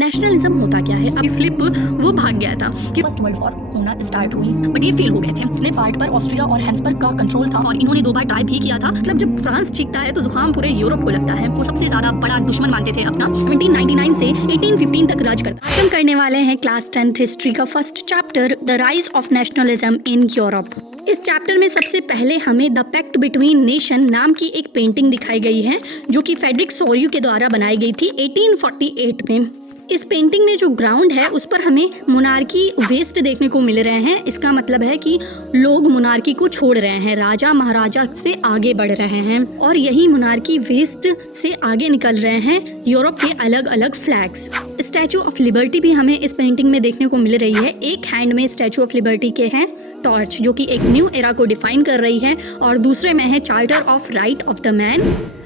Nationalism होता क्या है? अभी फ्लिप वो भाग गया था कि फर्स्ट वर्ल्ड वॉर होना स्टार्ट हुई, बट ये फेल हो गए थे। ने पार्ट पर ऑस्ट्रिया और हैम्सबर्ग का कंट्रोल था और इन्होंने 2 बार ट्राई भी किया था। मतलब जब फ्रांस चीखता है तो जुकाम पूरे यूरोप को लगता है। वो सबसे ज्यादा बड़ा दुश्मन मानते थे अपना। 1799 से 1815 तक राज करता। हम करने वाले हैं क्लास 10th हिस्ट्री का first chapter, the rise of nationalism in Europe. इस चैप्टर में सबसे पहले हमें द पैक्ट बिटवीन नेशन नाम की एक पेंटिंग दिखाई गई है जो कि फेडरिक सोर्यू के द्वारा बनाई गई थी 1848 में। इस पेंटिंग में जो ग्राउंड है उस पर हमें मोनार्की वेस्ट देखने को मिल रहे हैं। इसका मतलब है कि लोग मोनार्की को छोड़ रहे हैं, राजा महाराजा से आगे बढ़ रहे हैं और यही मोनार्की वेस्ट से आगे निकल रहे हैं यूरोप के अलग अलग फ्लैग्स। स्टैचू ऑफ लिबर्टी भी हमें इस पेंटिंग में देखने को मिल रही है। एक हैंड में स्टैचू ऑफ लिबर्टी के हैं टॉर्च जो कि एक न्यू एरा को डिफाइन कर रही है और दूसरे में है charter of right of the man.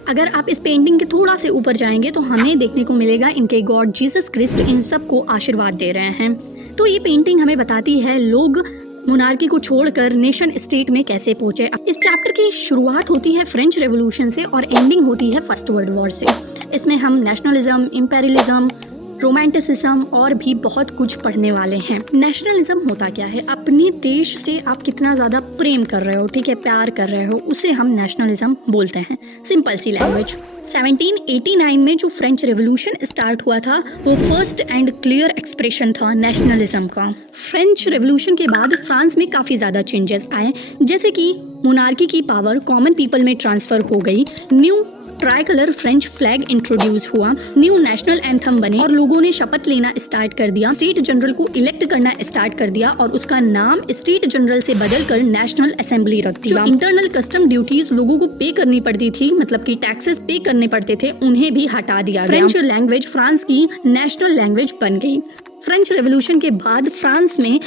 अगर आप इस पेंटिंग के थोड़ा से ऊपर जाएंगे तो हमें देखने को मिलेगा इनके गॉड जीसस क्रिस्ट इन सबको आशीर्वाद दे रहे हैं। तो ये पेंटिंग हमें बताती है लोग मोनार्की को छोड़कर नेशन स्टेट में कैसे पहुंचे। इस चैप्टर की शुरुआत होती है फ्रेंच रेवोल्यूशन से और एंडिंग होती है फर्स्ट वर्ल्ड वॉर से। इसमें हम नेशनलिज्म, इंपेरियलिज्म, रोमांटिसिज्म और भी बहुत कुछ पढ़ने वाले हैं। नेशनलिज्म होता क्या है? अपने देश से आप कितना ज़्यादा प्रेम कर रहे हो, ठीक है, प्यार कर रहे हो, उसे हम नेशनलिज्म बोलते हैं। सिंपल सी लैंग्वेज। 1789 में जो फ्रेंच रेवोल्यूशन स्टार्ट हुआ था वो फर्स्ट एंड क्लियर एक्सप्रेशन था नेशनलिज्म का। फ्रेंच रेवोल्यूशन के बाद फ्रांस में काफ़ी ज़्यादा चेंजेस आए, जैसे कि मोनार्की की पावर कॉमन पीपल में ट्रांसफ़र हो गई, new try colour French flag introduce हुआ, न्यू नेशनल एंथम बने और लोगों ने शपथ लेना स्टार्ट कर दिया, स्टेट जनरल को इलेक्ट करना स्टार्ट कर दिया और उसका नाम स्टेट जनरल से बदलकर नेशनल असेंबली रख दिया। इंटरनल कस्टम ड्यूटीज लोगों को पे करनी पड़ती थी, मतलब कि टैक्सेस पे करने पड़ते थे, उन्हें भी हटा दिया गया। फ्रेंच लैंग्वेज फ्रांस की नेशनल लैंग्वेज बन गई। फ्रेंच रेवोल्यूशन के बाद फ्रांस में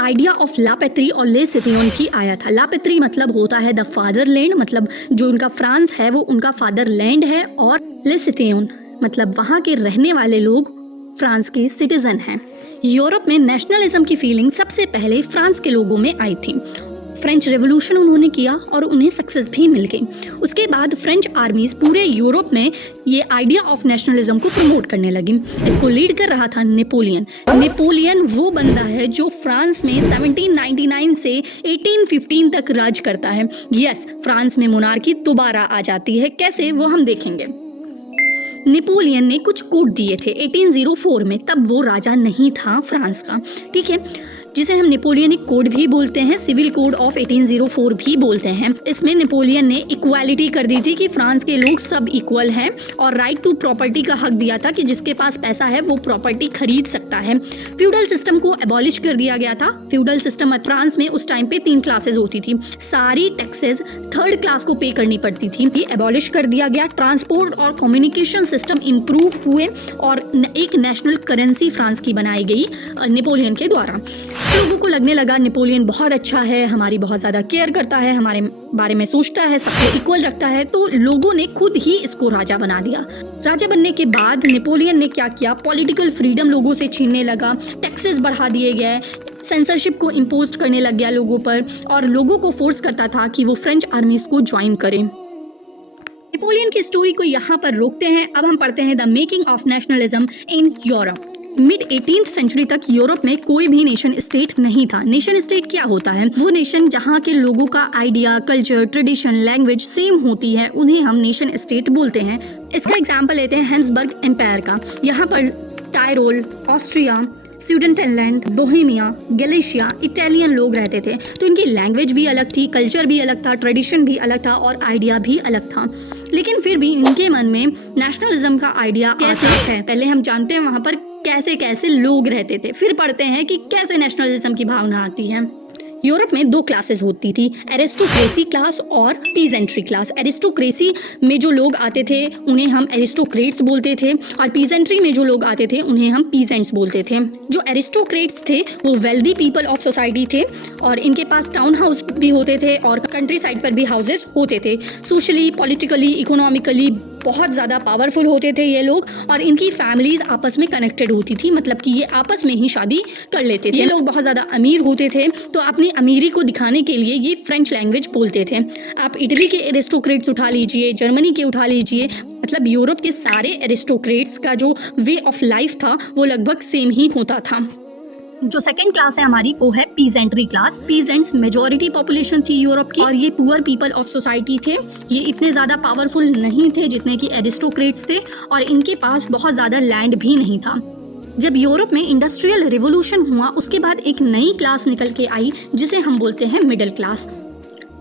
आइडिया ऑफ ला पैट्री और ले सिटियोन की आया था। ला पैट्री मतलब होता है द फादरलैंड, मतलब जो उनका फ्रांस है वो उनका फादरलैंड है, और ले सिटियोन मतलब वहाँ के रहने वाले लोग फ्रांस के सिटीजन हैं। यूरोप में नेशनलिज्म की फीलिंग सबसे पहले फ्रांस के लोगों में आई थी। फ्रेंच रेवोल्यूशन उन्होंने किया और उन्हें सक्सेस भी मिल गई। उसके बाद फ्रेंच आर्मीज पूरे यूरोप में ये आइडिया ऑफ नेशनलिज्म को प्रमोट करने लगी। इसको लीड कर रहा था नेपोलियन। नेपोलियन वो बंदा है जो फ्रांस में 1799 से 1815 तक राज करता है। यस, फ्रांस में मोनार्की दोबारा आ जाती है। कैसे, वो हम देखेंगे। नेपोलियन ने कुछ कोड दिए थे 1804 में, तब वो राजा नहीं था फ्रांस का, ठीक है, जिसे हम नेपोलियनिक कोड भी बोलते हैं, सिविल कोड ऑफ 1804 भी बोलते हैं। इसमें नेपोलियन ने इक्वालिटी कर दी थी कि फ्रांस के लोग सब इक्वल हैं और राइट टू प्रॉपर्टी का हक दिया था कि जिसके पास पैसा है वो प्रॉपर्टी खरीद सकता है। फ्यूडल सिस्टम को एबॉलिश कर दिया गया था। फ्यूडल सिस्टम फ्रांस में उस टाइम पे 3 क्लासेस होती थी, सारी टैक्सेस 3rd क्लास को पे करनी पड़ती थी। ये एबॉलिश कर दिया गया। ट्रांसपोर्ट और कम्युनिकेशन सिस्टम इम्प्रूव हुए और एक नेशनल करेंसी फ्रांस की बनाई गई नेपोलियन के द्वारा। लोगों को लगने लगा नेपोलियन बहुत अच्छा है, हमारी बहुत ज़्यादा केयर करता है, हमारे बारे में सोचता है, सबको इक्वल रखता है, तो लोगों ने खुद ही इसको राजा बना दिया। राजा बनने के बाद नेपोलियन ने क्या किया? पॉलिटिकल फ्रीडम लोगों से छीनने लगा, टैक्सेस बढ़ा दिए गए, सेंसरशिप को इम्पोज करने लग गया लोगों पर और लोगों को फोर्स करता था कि वो फ्रेंच आर्मीज को ज्वाइन करें। नेपोलियन की स्टोरी को यहाँ पर रोकते हैं। अब हम पढ़ते हैं the making of nationalism in Europe. Mid 18th century तक यूरोप में कोई भी नेशन स्टेट नहीं था। नेशन स्टेट क्या होता है? वो नेशन जहाँ के लोगों का idea, culture, tradition, language same होती है, उन्हें हम नेशन स्टेट बोलते हैं। इसका एग्जाम्पल लेते हैं हैब्सबर्ग एम्पायर का। यहाँ पर टायरोल, ऑस्ट्रिया, स्वीडनलैंड, बोहेमिया, गैलिशिया, इटालियन लोग रहते थे, तो इनकी लैंग्वेज भी अलग थी, कल्चर भी अलग था, ट्रेडिशन भी अलग था और आइडिया भी अलग था। लेकिन फिर भी इनके मन में नेशनलिज्म का आइडिया कैसे है, पहले हम जानते हैं वहाँ पर कैसे कैसे लोग रहते थे, फिर पढ़ते हैं कि कैसे नेशनलिज्म की भावना आती है। यूरोप में 2 क्लासेस होती थी, एरिस्टोक्रेसी क्लास और पीजेंट्री क्लास। एरिस्टोक्रेसी में जो लोग आते थे उन्हें हम एरिस्टोक्रेट्स बोलते थे और पीजेंट्री में जो लोग आते थे उन्हें हम पीजेंट्स बोलते थे। जो एरिस्टोक्रेट्स थे वो वेल्दी पीपल ऑफ सोसाइटी थे और इनके पास टाउन हाउस भी होते थे और कंट्री साइड पर भी हाउसेस होते थे। सोशली, पॉलिटिकली, इकोनॉमिकली बहुत ज़्यादा पावरफुल होते थे ये लोग, और इनकी फैमिलीज आपस में कनेक्टेड होती थी, मतलब कि ये आपस में ही शादी कर लेते थे। ये लोग बहुत ज़्यादा अमीर होते थे, तो अपनी अमीरी को दिखाने के लिए ये फ्रेंच लैंग्वेज बोलते थे। आप इटली के एरिस्टोक्रेट्स उठा लीजिए, जर्मनी के उठा लीजिए, मतलब यूरोप के सारे एरिस्टोक्रेट्स का जो वे ऑफ लाइफ था वो लगभग सेम ही होता था। जो सेकंड क्लास है हमारी वो है peasantry class. Peasants majority population थी यूरोप की, और ये पुअर पीपल ऑफ सोसाइटी थे। ये इतने ज़्यादा पावरफुल नहीं थे जितने कि एरिस्टोक्रेट्स थे, और इनके पास बहुत ज़्यादा लैंड भी नहीं था। जब यूरोप में इंडस्ट्रियल रिवोल्यूशन हुआ उसके बाद एक नई क्लास निकल के आई जिसे हम बोलते हैं मिडिल क्लास।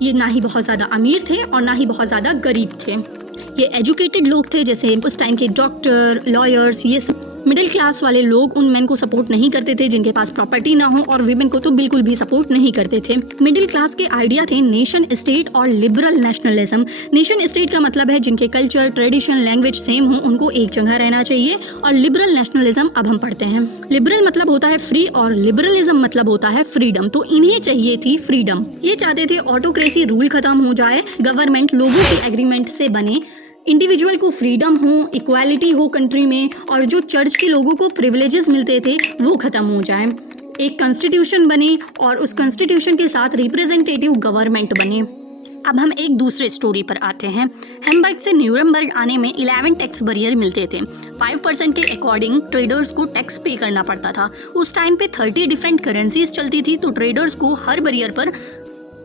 ये ना ही बहुत ज़्यादा अमीर थे और ना ही बहुत ज़्यादा गरीब थे। ये एजुकेटेड लोग थे, जैसे उस टाइम के डॉक्टर, लॉयर्स, ये सब। मिडिल क्लास वाले लोग उन मेन को सपोर्ट नहीं करते थे जिनके पास प्रॉपर्टी ना हो, और वीमेन को तो बिल्कुल भी सपोर्ट नहीं करते थे। मिडिल क्लास के आइडिया थे नेशन स्टेट और लिबरल नेशनलिज्म। नेशन स्टेट का मतलब है जिनके कल्चर, ट्रेडिशन, लैंग्वेज सेम हो, उनको एक जगह रहना चाहिए। और लिबरल नेशनलिज्म अब हम पढ़ते हैं। लिबरल मतलब होता है फ्री और लिबरलिज्म मतलब होता है फ्रीडम। तो इन्हें चाहिए थी फ्रीडम। ये चाहते थे ऑटोक्रेसी रूल खत्म हो जाए, गवर्नमेंट लोगों के एग्रीमेंट से बने, इंडिविजुअल को फ्रीडम हो, इक्वालिटी हो कंट्री में, और जो चर्च के लोगों को प्रिविलेजेस मिलते थे वो ख़त्म हो जाए। एक कॉन्स्टिट्यूशन बने और उस कॉन्स्टिट्यूशन के साथ रिप्रेजेंटेटिव गवर्नमेंट बने। अब हम एक दूसरे स्टोरी पर आते हैं। हैम्बर्ग से न्यूरमबर्ग आने में 11 टैक्स बैरियर मिलते थे। 5% के अकॉर्डिंग ट्रेडर्स को टैक्स पे करना पड़ता था। उस टाइम पे 30 डिफरेंट करेंसीज चलती थी, तो ट्रेडर्स को हर बैरियर पर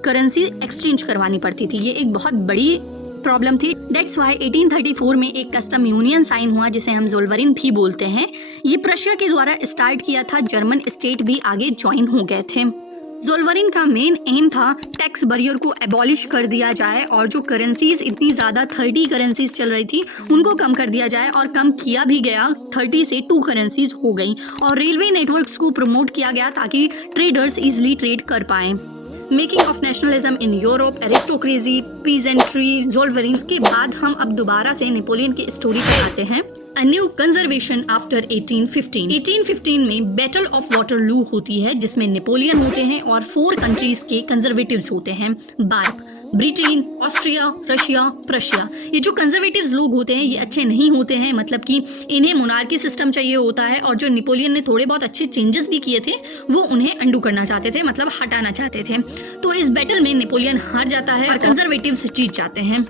करेंसी एक्सचेंज करवानी पड़ती थी। ये एक बहुत बड़ी प्रॉब्लम थी। डेट्स वाई 1834 में एक कस्टम यूनियन साइन हुआ जिसे हम ज़ोल्वरिन भी बोलते हैं। ये प्रशिया के द्वारा स्टार्ट किया था, जर्मन स्टेट भी आगे ज्वाइन हो गए थे। ज़ोल्वरिन का मेन एम था टैक्स बैरियर को एबॉलिश कर दिया जाए, और जो करेंसीज इतनी ज़्यादा 30 करेंसीज चल रही थी उनको कम कर दिया जाए, और कम किया भी गया। 30 से 2 करेंसीज हो गई, और रेलवे नेटवर्क्स को प्रमोट किया गया ताकि ट्रेडर्स इजिली ट्रेड कर पाएँ। Making of nationalism in Europe, aristocracy, peasantry, ज़ोल्वरिन। उसके बाद हम अब दोबारा से नेपोलियन की स्टोरी पर आते हैं। A new conservation after 1815। 1815 में बैटल ऑफ वाटरलू होती है जिसमें नेपोलियन होते हैं और 4 कंट्रीज के कंजर्वेटिव्स होते हैं। Bharat, Britain, Austria, Russia, Prussia. ये जो कंजर्वेटिव्स लोग होते हैं ये अच्छे नहीं होते हैं, मतलब कि इन्हें मोनार्की सिस्टम चाहिए होता है, और जो नेपोलियन ने थोड़े बहुत अच्छे चेंजेस भी किए थे वो उन्हें अंडू करना चाहते थे, मतलब हटाना चाहते थे। तो इस बैटल में नेपोलियन हार जाता है और कंजर्वेटिव्स जीत जाते हैं।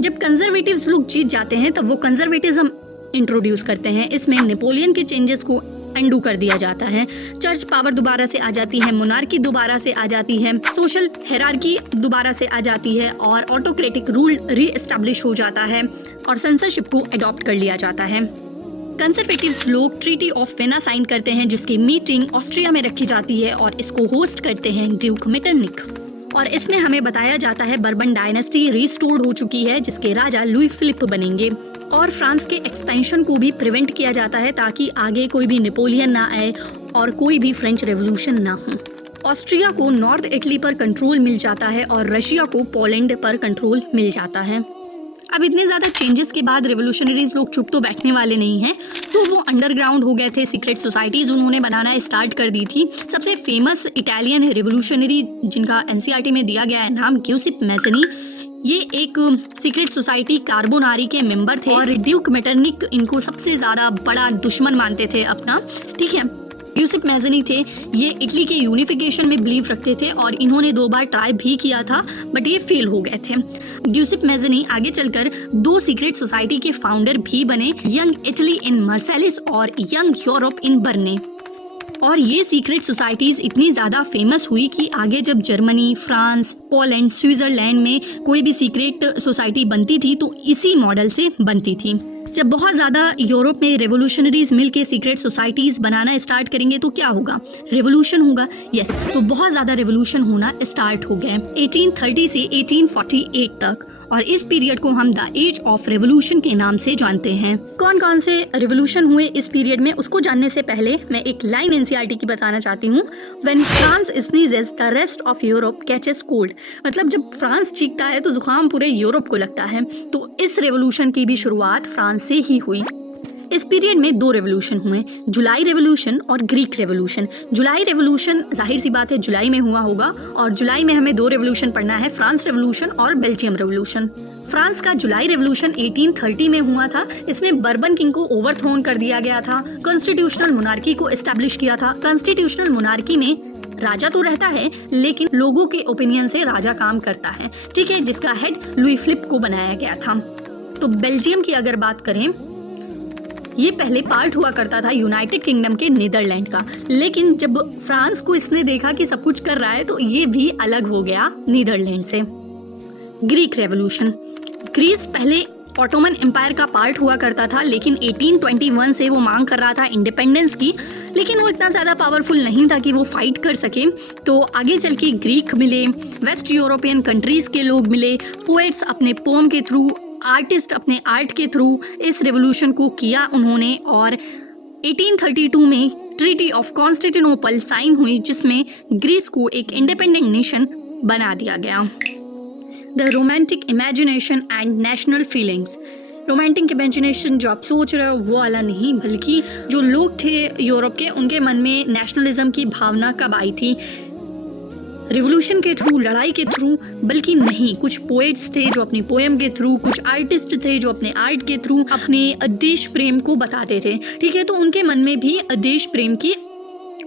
जब कंजर्वेटिव्स लोग जीत जाते हैं तब वो कंजर्वेटिज्म इंट्रोड्यूस करते हैं। इसमें नेपोलियन के चेंजेस को अंडू कर दिया जाता है। चर्च पावर दोबारा से आ जाती है, मोनार्की दोबारा से आ जाती है, सोशल हायरार्की दोबारा से आ जाती है, और ऑटोक्रेटिक रूल रीएस्टैब्लिश हो जाता है, और सेंसरशिप को अडॉप्ट कर लिया जाता है। कंजर्वेटिव्स लोग ट्रीटी ऑफ वेना साइन करते हैं जिसकी मीटिंग ऑस्ट्रिया में रखी जाती है, और इसको होस्ट करते हैं ड्यूक मेटरनिक। और इसमें हमें बताया जाता है बर्बन डायनेस्टी रिस्टोर्ड हो चुकी है जिसके राजा लुई फिलिप बनेंगे, और फ्रांस के एक्सपेंशन को भी प्रिवेंट किया जाता है ताकि आगे कोई भी नेपोलियन ना आए और कोई भी फ्रेंच रेवोल्यूशन ना हो। ऑस्ट्रिया को नॉर्थ इटली पर कंट्रोल मिल जाता है और रशिया को पोलैंड पर कंट्रोल मिल जाता है। अब इतने ज़्यादा चेंजेस के बाद रेवोल्यूशनरीज लोग चुप तो बैठने वाले नहीं हैं, तो वो अंडरग्राउंड हो गए थे। सीक्रेट सोसाइटीज़ उन्होंने बनाना स्टार्ट कर दी थी। सबसे फेमस इटालियन रेवोल्यूशनरी जिनका एनसीईआरटी में दिया गया है नाम, ग्यूसिप मैज़नी। ये एक सीक्रेट सोसाइटी कार्बोनारी के मेंबर थे, और ड्यूक मेटरनिक इनको सबसे ज़्यादा बड़ा दुश्मन मानते थे अपना। ठीक है, ग्यूसिप मैज़नी थे, ये इटली के यूनिफिकेशन में बिलीव रखते थे, और इन्होंने 2 बार ट्राई भी किया था बट ये फेल हो गए थे। ग्यूसिप मैज़नी आगे चलकर 2 सीक्रेट सोसाइटी के फाउंडर भी बने, यंग इटली इन मार्सेलिस और यंग यूरोप इन बर्ने। और ये सीक्रेट सोसाइटीज़ इतनी ज़्यादा फेमस हुई कि आगे जब जर्मनी, फ्रांस, पोलैंड, स्विट्ज़रलैंड में कोई भी सीक्रेट सोसाइटी बनती थी तो इसी मॉडल से बनती थी। जब बहुत ज़्यादा यूरोप में रेवोल्यूशनरीज मिल के सीक्रेट सोसाइटीज़ बनाना स्टार्ट करेंगे तो क्या होगा? रेवोल्यूशन होगा। यस, तो बहुत ज़्यादा रेवोल्यूशन होना स्टार्ट हो गए 1830 से 1848 तक, और इस पीरियड को हम द एज ऑफ रेवोल्यूशन के नाम से जानते हैं। कौन कौन से रेवोल्यूशन हुए इस पीरियड में उसको जानने से पहले मैं एक लाइन एनसीईआरटी की बताना चाहती हूँ। When France sneezes the rest of Europe catches cold. मतलब जब फ्रांस चीखता है तो जुकाम पूरे यूरोप को लगता है। तो इस रेवोल्यूशन की भी शुरुआत फ्रांस से ही हुई। इस पीरियड में दो रेवोल्यूशन हुए, जुलाई रेवोल्यूशन और ग्रीक रेवोल्यूशन। जुलाई रेवोल्यूशन जाहिर सी बात है जुलाई में हुआ होगा, और जुलाई में हमें दो रेवोल्यूशन पढ़ना है, फ्रांस रेवोल्यूशन और बेल्जियम रेवोल्यूशन। फ्रांस का जुलाई रेवोल्यूशन 1830 में हुआ था। इसमें बर्बन किंग को ओवरथ्रोन कर दिया गया था, कॉन्स्टिट्यूशनल मोनार्की को एस्टैब्लिश किया था। कॉन्स्टिट्यूशनल मोनार्की में राजा तो रहता है लेकिन लोगों के ओपिनियन से राजा काम करता है, ठीक है, जिसका हेड लुई फिलिप को बनाया गया था। तो बेल्जियम की अगर बात करें, ये पहले पार्ट हुआ करता था यूनाइटेड किंगडम के नीदरलैंड का, लेकिन जब फ्रांस को इसने देखा कि सब कुछ कर रहा है तो ये भी अलग हो गया नीदरलैंड से। Greek revolution. ग्रीस पहले ऑटोमन एम्पायर का पार्ट हुआ करता था, लेकिन 1821 से वो मांग कर रहा था इंडिपेंडेंस की, लेकिन वो इतना ज़्यादा पावरफुल नहीं था कि वो फाइट कर सके। तो आगे चल के ग्रीक मिले, वेस्ट यूरोपियन कंट्रीज़ के लोग मिले, पोएट्स अपने पोम के थ्रू, आर्टिस्ट अपने आर्ट के थ्रू इस रेवोल्यूशन को किया उन्होंने। और 1832 में ट्रीटी ऑफ कॉन्स्टेंटिनोपल साइन हुई, जिसमें ग्रीस को एक इंडिपेंडेंट नेशन बना दिया गया। The romantic imagination and national feelings. Romantic imagination जो आप सोच रहे हो वो वाला नहीं, बल्कि जो लोग थे यूरोप के, उनके मन में नेशनलिज्म की भावना कब आई थी? रिवोल्यूशन के थ्रू, लड़ाई के थ्रू, बल्कि नहीं, कुछ पोएट्स थे जो अपनी पोएम के थ्रू, कुछ आर्टिस्ट थे जो अपने आर्ट के थ्रू अपने देश प्रेम को बताते थे, ठीक है। तो उनके मन में भी देश प्रेम की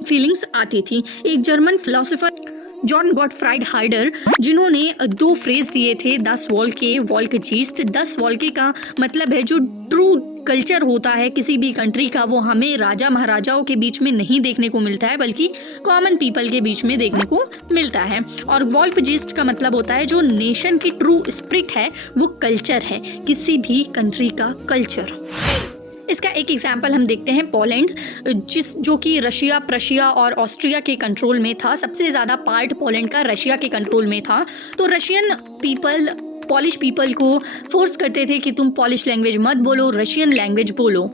फीलिंग्स आती थी। एक German philosopher John Gottfried harder, जिन्होंने दो फ्रेज दिए थे, 10 वॉल्के वॉल्कजीस्ट। 10 वॉल्के का मतलब है जो ट्रू कल्चर होता है किसी भी कंट्री का, वो हमें राजा महाराजाओं के बीच में नहीं देखने को मिलता है, बल्कि कॉमन पीपल के बीच में देखने को मिलता है। और वॉल्कजीस्ट का मतलब होता है जो नेशन की ट्रू स्पिरिट है, वो कल्चर है, किसी भी कंट्री का कल्चर। इसका एक एग्जाम्पल हम देखते हैं, पोलैंड, जो कि रशिया, प्रशिया और ऑस्ट्रिया के कंट्रोल में था। सबसे ज़्यादा पार्ट पोलैंड का रशिया के कंट्रोल में था। तो रशियन पीपल पॉलिश पीपल को फोर्स करते थे कि तुम पॉलिश लैंग्वेज मत बोलो, रशियन लैंग्वेज बोलो।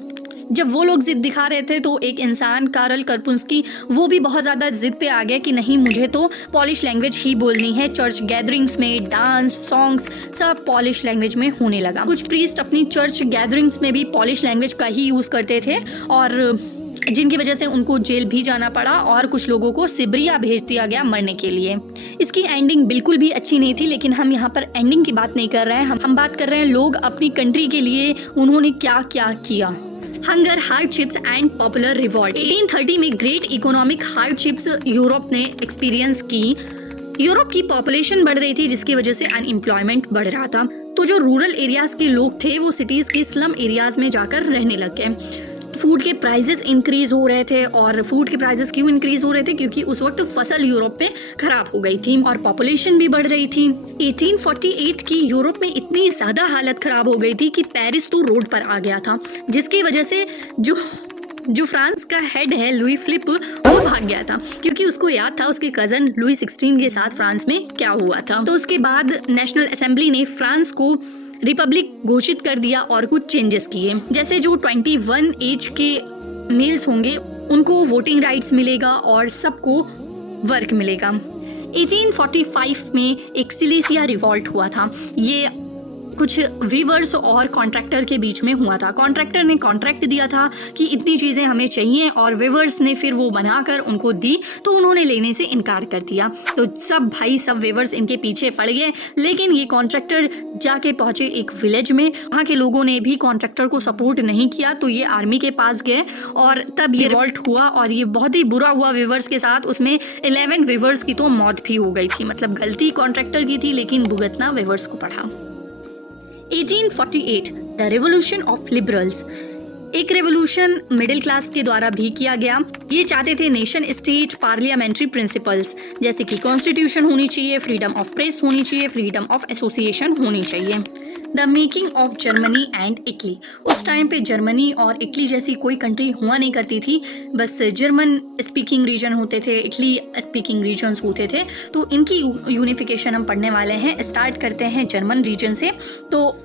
जब वो लोग जिद दिखा रहे थे तो एक इंसान कारल कर्पुंस्की, वो भी बहुत ज़्यादा जिद पे आ गया कि नहीं, मुझे तो पॉलिश लैंग्वेज ही बोलनी है। चर्च गैदरिंग्स में डांस, सॉन्ग्स सब पॉलिश लैंग्वेज में होने लगा। कुछ प्रीस्ट अपनी चर्च गैदरिंग्स में भी पॉलिश लैंग्वेज का ही यूज़ करते थे, और जिनकी वजह से उनको जेल भी जाना पड़ा, और कुछ लोगों को सिबरिया भेज दिया गया मरने के लिए। इसकी एंडिंग बिल्कुल भी अच्छी नहीं थी, लेकिन हम यहाँ पर एंडिंग की बात नहीं कर रहे हैं, हम बात कर रहे हैं लोग अपनी कंट्री के लिए उन्होंने क्या क्या किया। Hunger, hardships and popular reward. 1830 में ग्रेट इकोनॉमिक हार्डशिप्स यूरोप ने एक्सपीरियंस की। यूरोप की पॉपुलेशन बढ़ रही थी, जिसकी वजह से अनएम्प्लॉयमेंट बढ़ रहा था। तो जो रूरल एरियाज के लोग थे वो सिटीज़ के स्लम एरियाज में जाकर रहने लग गए। फूड के प्राइजेस इंक्रीज हो रहे थे, और फूड के प्राइजेस क्यों इंक्रीज हो रहे थे? क्योंकि उस वक्त फसल यूरोप में खराब हो गई थी और पॉपुलेशन भी बढ़ रही थी। 1848 की यूरोप में इतनी ज़्यादा हालत खराब हो गई थी कि पेरिस तो रोड पर आ गया था, जिसकी वजह से जो फ्रांस का हेड है लुई फिलिप, वो भाग गया था, क्योंकि उसको याद था उसके कज़न लुई 16 के साथ फ्रांस में क्या हुआ था। तो उसके बाद नेशनल असेंबली ने फ्रांस को रिपब्लिक घोषित कर दिया और कुछ चेंजेस किए, जैसे जो 21 एज के मेल्स होंगे उनको वोटिंग राइट्स मिलेगा और सबको वर्क मिलेगा। 1845 में एक सिलेसिया रिवॉल्ट हुआ था। ये कुछ वीवर्स और कॉन्ट्रैक्टर के बीच में हुआ था। कॉन्ट्रैक्टर ने कॉन्ट्रैक्ट दिया था कि इतनी चीज़ें हमें चाहिए, और वीवर्स ने फिर वो बनाकर उनको दी, तो उन्होंने लेने से इनकार कर दिया। तो सब वीवर्स इनके पीछे पड़ गए, लेकिन ये कॉन्ट्रैक्टर जाके पहुँचे एक विलेज में। वहाँ के लोगों ने भी कॉन्ट्रैक्टर को सपोर्ट नहीं किया, तो ये आर्मी के पास गए और तब ये रिवॉल्ट हुआ, और ये बहुत ही बुरा हुआ वीवर्स के साथ। उसमें 11 वीवर्स की तो मौत भी हो गई थी। मतलब गलती कॉन्ट्रैक्टर की थी, लेकिन भुगतना वीवर्स को पड़ा। 1848 द रेवोल्यूशन ऑफ लिबरल्स। एक रेवोल्यूशन मिडिल क्लास के द्वारा भी किया गया। ये चाहते थे नेशन स्टेट पार्लियामेंट्री प्रिंसिपल्स, जैसे कि कॉन्स्टिट्यूशन होनी चाहिए, फ्रीडम ऑफ प्रेस होनी चाहिए, फ्रीडम ऑफ एसोसिएशन होनी चाहिए। The making of Germany and Italy. उस टाइम पे जर्मनी और इटली जैसी कोई कंट्री हुआ नहीं करती थी, बस जर्मन स्पीकिंग रीजन होते थे, इटली स्पीकिंग रीजन्स होते थे। तो इनकी यूनिफिकेशन हम पढ़ने वाले हैं। स्टार्ट करते हैं जर्मन रीजन से। तो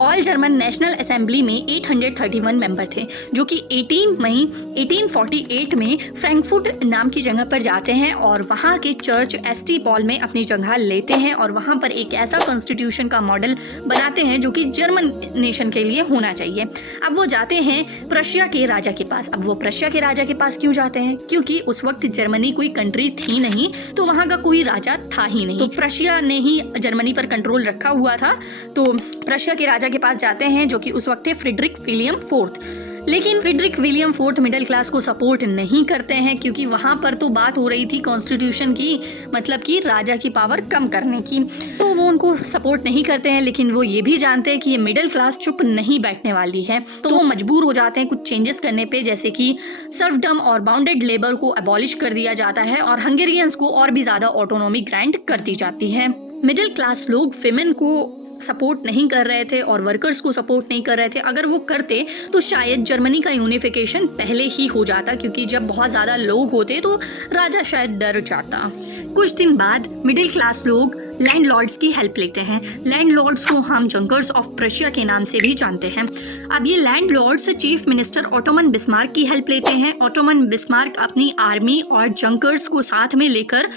ऑल जर्मन नेशनल असेंबली में 831 मेंबर थे, जो कि 18 मई 1848 में फ्रैंकफर्ट नाम की जगह पर जाते हैं और वहाँ के चर्च एसटी पॉल में अपनी जगह लेते हैं और वहाँ पर एक ऐसा कॉन्स्टिट्यूशन का मॉडल बनाते हैं जो कि जर्मन नेशन के लिए होना चाहिए। अब वो जाते हैं प्रशिया के राजा के पास। अब वो प्रशिया के राजा के पास क्यों जाते हैं? क्योंकि उस वक्त जर्मनी कोई कंट्री थी नहीं, तो वहाँ का कोई राजा था ही नहीं, तो प्रशिया ने ही जर्मनी पर कंट्रोल रखा हुआ था। तो प्रशिया के राजा के पास जाते हैं जो कि उस वक्त थे फ्रेडरिक विलियम फोर्थ। लेकिन Frederick William fourth middle class को सपोर्ट नहीं करते हैं, क्योंकि वहाँ पर तो बात हो रही थी कॉन्स्टिट्यूशन की, मतलब कि राजा की पावर कम करने की, तो वो उनको सपोर्ट नहीं करते हैं। लेकिन वो ये भी जानते हैं कि ये मिडिल क्लास चुप नहीं बैठने वाली है, तो वो मजबूर हो जाते हैं कुछ चेंजेस करने पे, जैसे कि सर्फडम और बाउंडेड लेबर को अबॉलिश कर दिया जाता है और हंगेरियंस को और भी ज़्यादा ऑटोनॉमी ग्रांट कर दी जाती है। मिडिल क्लास लोग फेमेन को सपोर्ट नहीं कर रहे थे और वर्कर्स को सपोर्ट नहीं कर रहे थे। अगर वो करते तो शायद जर्मनी का यूनिफिकेशन पहले ही हो जाता, क्योंकि जब बहुत ज़्यादा लोग होते तो राजा शायद डर जाता। कुछ दिन बाद मिडिल क्लास लोग लैंडलॉर्ड्स की हेल्प लेते हैं। लैंडलॉर्ड्स को हम जंकर्स ऑफ प्रशिया के नाम से भी जानते हैं। अब ये landlords chief minister Ottoman Bismarck की हेल्प लेते हैं। ऑटोमन बिस्मार्क अपनी आर्मी और जंकर्स को साथ में लेकर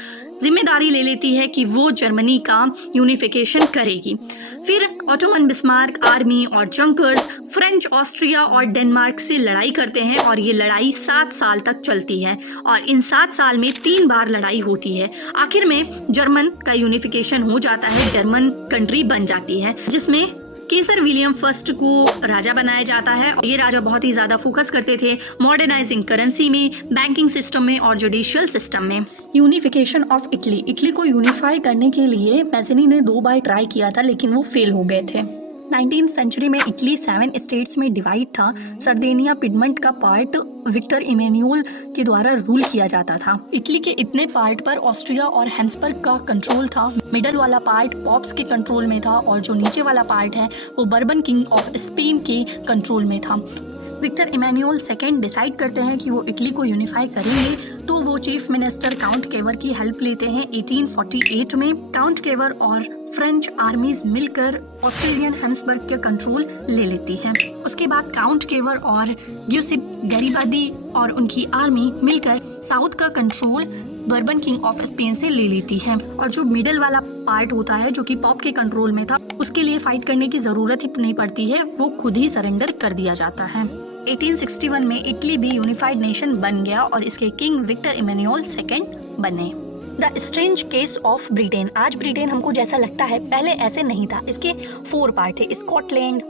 जिम्मेदारी ले लेती है कि वो जर्मनी का यूनिफिकेशन करेगी। फिर ऑटोमन बिस्मार्क, आर्मी और जंकर्स फ्रेंच, ऑस्ट्रिया और डेनमार्क से लड़ाई करते हैं और ये लड़ाई 7 साल तक चलती है और इन 7 साल में 3 बार लड़ाई होती है। आखिर में जर्मन का यूनिफिकेशन हो जाता है, जर्मन कंट्री बन जाती है, जिसमें केसर विलियम फर्स्ट को राजा बनाया जाता है। ये राजा बहुत ही ज़्यादा फोकस करते थे मॉडर्नाइजिंग करेंसी में, बैंकिंग सिस्टम में और जुडिशियल सिस्टम में। यूनिफिकेशन ऑफ इटली, इटली को यूनिफाई करने के लिए मैज़नी ने 2 बार ट्राई किया था, लेकिन वो फेल हो गए थे। 19th सेंचुरी में इटली 7 स्टेट्स में डिवाइड था। सर्देनिया पिडमंट का पार्ट विक्टर इमैनुअल के द्वारा रूल किया जाता था। इटली के इतने पार्ट पर ऑस्ट्रिया और हैब्सबर्ग का कंट्रोल था। मिडल वाला पार्ट पॉप्स के कंट्रोल में था और जो नीचे वाला पार्ट है वो बर्बन किंग ऑफ स्पेन के कंट्रोल में था। विक्टर इमैनुअल सेकेंड डिसाइड करते हैं कि वो इटली को यूनिफाई करेंगे, तो वो चीफ मिनिस्टर काउंट केवर की हेल्प लेते हैं। 1848 में काउंट केवर और फ्रेंच आर्मीज मिलकर ऑस्ट्रेलियन हैब्सबर्ग के कंट्रोल ले लेती हैं। उसके बाद काउंट केवर और गियुसेप गैरिबाल्दी और उनकी आर्मी मिलकर साउथ का control bourbon king of Spain से ले लेती है और जो मिडिल वाला पार्ट होता है जो कि पॉप के कंट्रोल में था, उसके लिए फाइट करने की ज़रूरत ही नहीं पड़ती है, वो खुद ही सरेंडर कर दिया जाता है। 1861 में इटली भी यूनिफाइड नेशन बन गया और इसके किंग विक्टर इमैनुअल सेकेंड बने। The strange case of Britain, आज ब्रिटेन हमको जैसा लगता है पहले ऐसे नहीं था। इसके 4 पार्ट थे। स्कॉटलैंड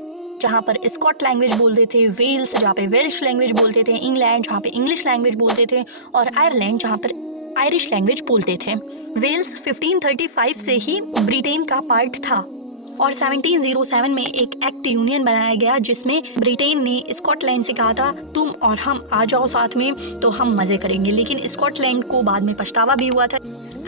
जहाँ पर स्कॉट लैंग्वेज बोलते थे, वेल्स जहाँ पे वेल्श लैंग्वेज बोलते थे, इंग्लैंड जहाँ पे इंग्लिश लैंग्वेज बोलते थे और आयरलैंड जहाँ पर आयरिश लैंग्वेज बोलते थे। वेल्स 1535 से ही ब्रिटेन का पार्ट था और 1707 में एक एक्ट यूनियन बनाया गया जिसमें ब्रिटेन ने स्कॉटलैंड से कहा था तुम और हम आ जाओ साथ में तो हम मज़े करेंगे, लेकिन स्कॉटलैंड को बाद में पछतावा भी हुआ था।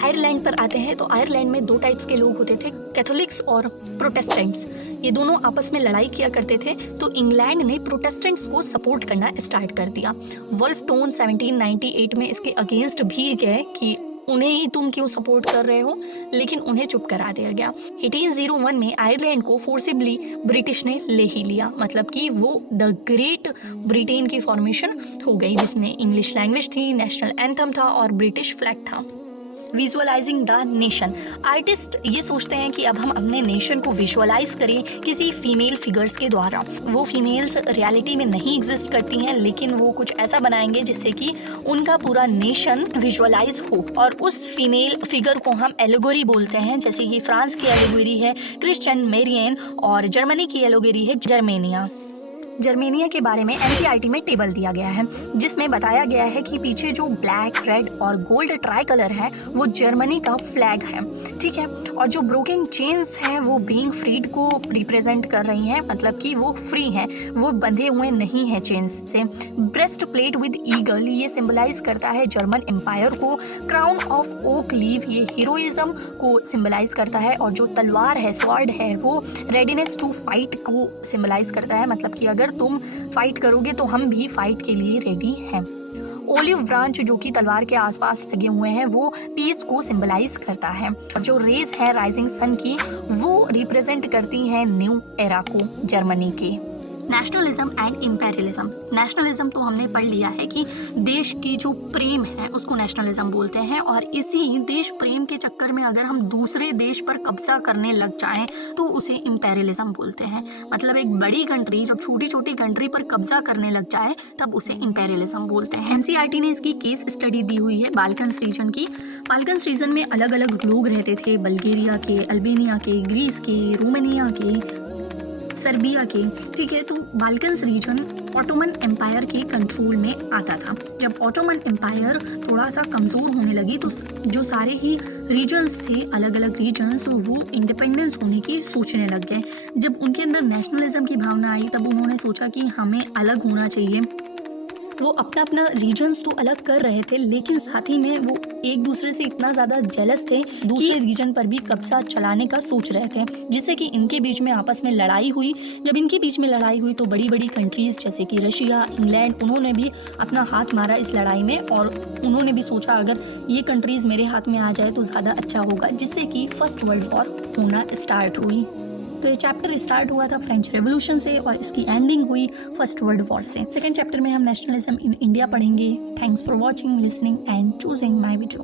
आयरलैंड पर आते हैं तो आयरलैंड में 2 टाइप्स के लोग होते थे, कैथोलिक्स और प्रोटेस्टेंट्स। ये दोनों आपस में लड़ाई किया करते थे, तो इंग्लैंड ने प्रोटेस्टेंट्स को सपोर्ट करना स्टार्ट कर दिया। वुल्फटोन 1798 में इसके अगेंस्ट भी गए कि उन्हें ही तुम क्यों सपोर्ट कर रहे हो, लेकिन उन्हें चुप करा दिया गया। 1801 में आयरलैंड को फोर्सिबली ब्रिटिश ने ले ही लिया, मतलब कि वो द ग्रेट ब्रिटेन की फॉर्मेशन हो गई जिसमें इंग्लिश लैंग्वेज थी, नेशनल एंथम था और ब्रिटिश फ्लैग था। विजुअलाइजिंग द नेशन, आर्टिस्ट ये सोचते हैं कि अब हम अपने नेशन को विजुअलाइज करें किसी फीमेल फिगर्स के द्वारा। वो फीमेल्स रियलिटी में नहीं एग्जिस्ट करती हैं, लेकिन वो कुछ ऐसा बनाएंगे जिससे कि उनका पूरा नेशन विजुअलाइज हो और उस फीमेल फिगर को हम एलोगोरी बोलते हैं। जैसे कि फ्रांस की एलोगोरी है क्रिश्चियन मेरियन और जर्मनी की एलोगोरी है जर्मेनिया। जर्मेनिया के बारे में एनसीईआरटी में टेबल दिया गया है जिसमें बताया गया है कि पीछे जो ब्लैक, रेड और गोल्ड ट्राई कलर है वो जर्मनी का फ्लैग है, ठीक है। और जो ब्रोकन चेन्स हैं वो बीइंग फ्रीड को रिप्रेजेंट कर रही हैं, मतलब कि वो फ्री हैं, वो बंधे हुए नहीं हैं चेन्स से। ब्रेस्ट प्लेट विद ईगल ये सिंबलाइज करता है जर्मन एम्पायर को। क्राउन ऑफ ओक लीव ये हीरोइज्म को सिंबलाइज करता है और जो तलवार है, स्वॉर्ड है, वो रेडीनेस टू फाइट को सिंबलाइज करता है, मतलब कि अगर तुम फाइट करोगे तो हम भी फाइट के लिए रेडी हैं। ओलिव ब्रांच जो कि तलवार के आसपास लगे हुए हैं वो पीस को सिंबलाइज करता है और जो रेज है राइजिंग सन की वो रिप्रेजेंट करती हैं न्यू एरा को, जर्मनी के। Nationalism and imperialism. नेशनलिज्म तो हमने पढ़ लिया है कि देश की जो प्रेम है उसको नेशनलिज्म बोलते हैं, और इसी देश प्रेम के चक्कर में अगर हम दूसरे देश पर कब्जा करने लग जाएं तो उसे इम्पेरियलिज्म बोलते हैं। मतलब एक बड़ी कंट्री जब छोटी छोटी कंट्री पर कब्जा करने लग जाए तब उसे इम्पेरियलिज्म बोलते हैं। एनसीईआरटी ने इसकी केस स्टडी दी हुई है बाल्कन्स रीजन की। बाल्कन्स रीजन में अलग अलग लोग रहते थे, बल्गेरिया के, अल्बेनिया के, ग्रीस के, रोमानिया के, सर्बिया के, ठीक है। तो बाल्कन्स रीजन ऑटोमन एम्पायर के कंट्रोल में आता था। जब ऑटोमन एम्पायर थोड़ा सा कमज़ोर होने लगी तो जो सारे ही रीजन्स थे, अलग अलग रीजन्स, वो इंडिपेंडेंस होने की सोचने लग गए। जब उनके अंदर नेशनलिज्म की भावना आई तब उन्होंने सोचा कि हमें अलग होना चाहिए। वो अपना अपना रीजन्स तो अलग कर रहे थे, लेकिन साथ ही में वो एक दूसरे से इतना ज़्यादा जेलस थे, दूसरे रीजन पर भी कब्जा चलाने का सोच रहे थे, जिससे कि इनके बीच में आपस में लड़ाई हुई। जब इनके बीच में लड़ाई हुई तो बड़ी बड़ी कंट्रीज़ जैसे कि रशिया, इंग्लैंड, उन्होंने भी अपना हाथ मारा इस लड़ाई में, और उन्होंने भी सोचा अगर ये कंट्रीज़ मेरे हाथ में आ जाए तो ज़्यादा अच्छा होगा, जिससे कि फर्स्ट वर्ल्ड वॉर होना स्टार्ट हुई। तो ये चैप्टर स्टार्ट हुआ था फ्रेंच रेवोल्यूशन से और इसकी एंडिंग हुई फर्स्ट वर्ल्ड वॉर से। सेकंड चैप्टर में हम नेशनलिज्म इन इंडिया पढ़ेंगे। Thanks for watching, listening and choosing my video.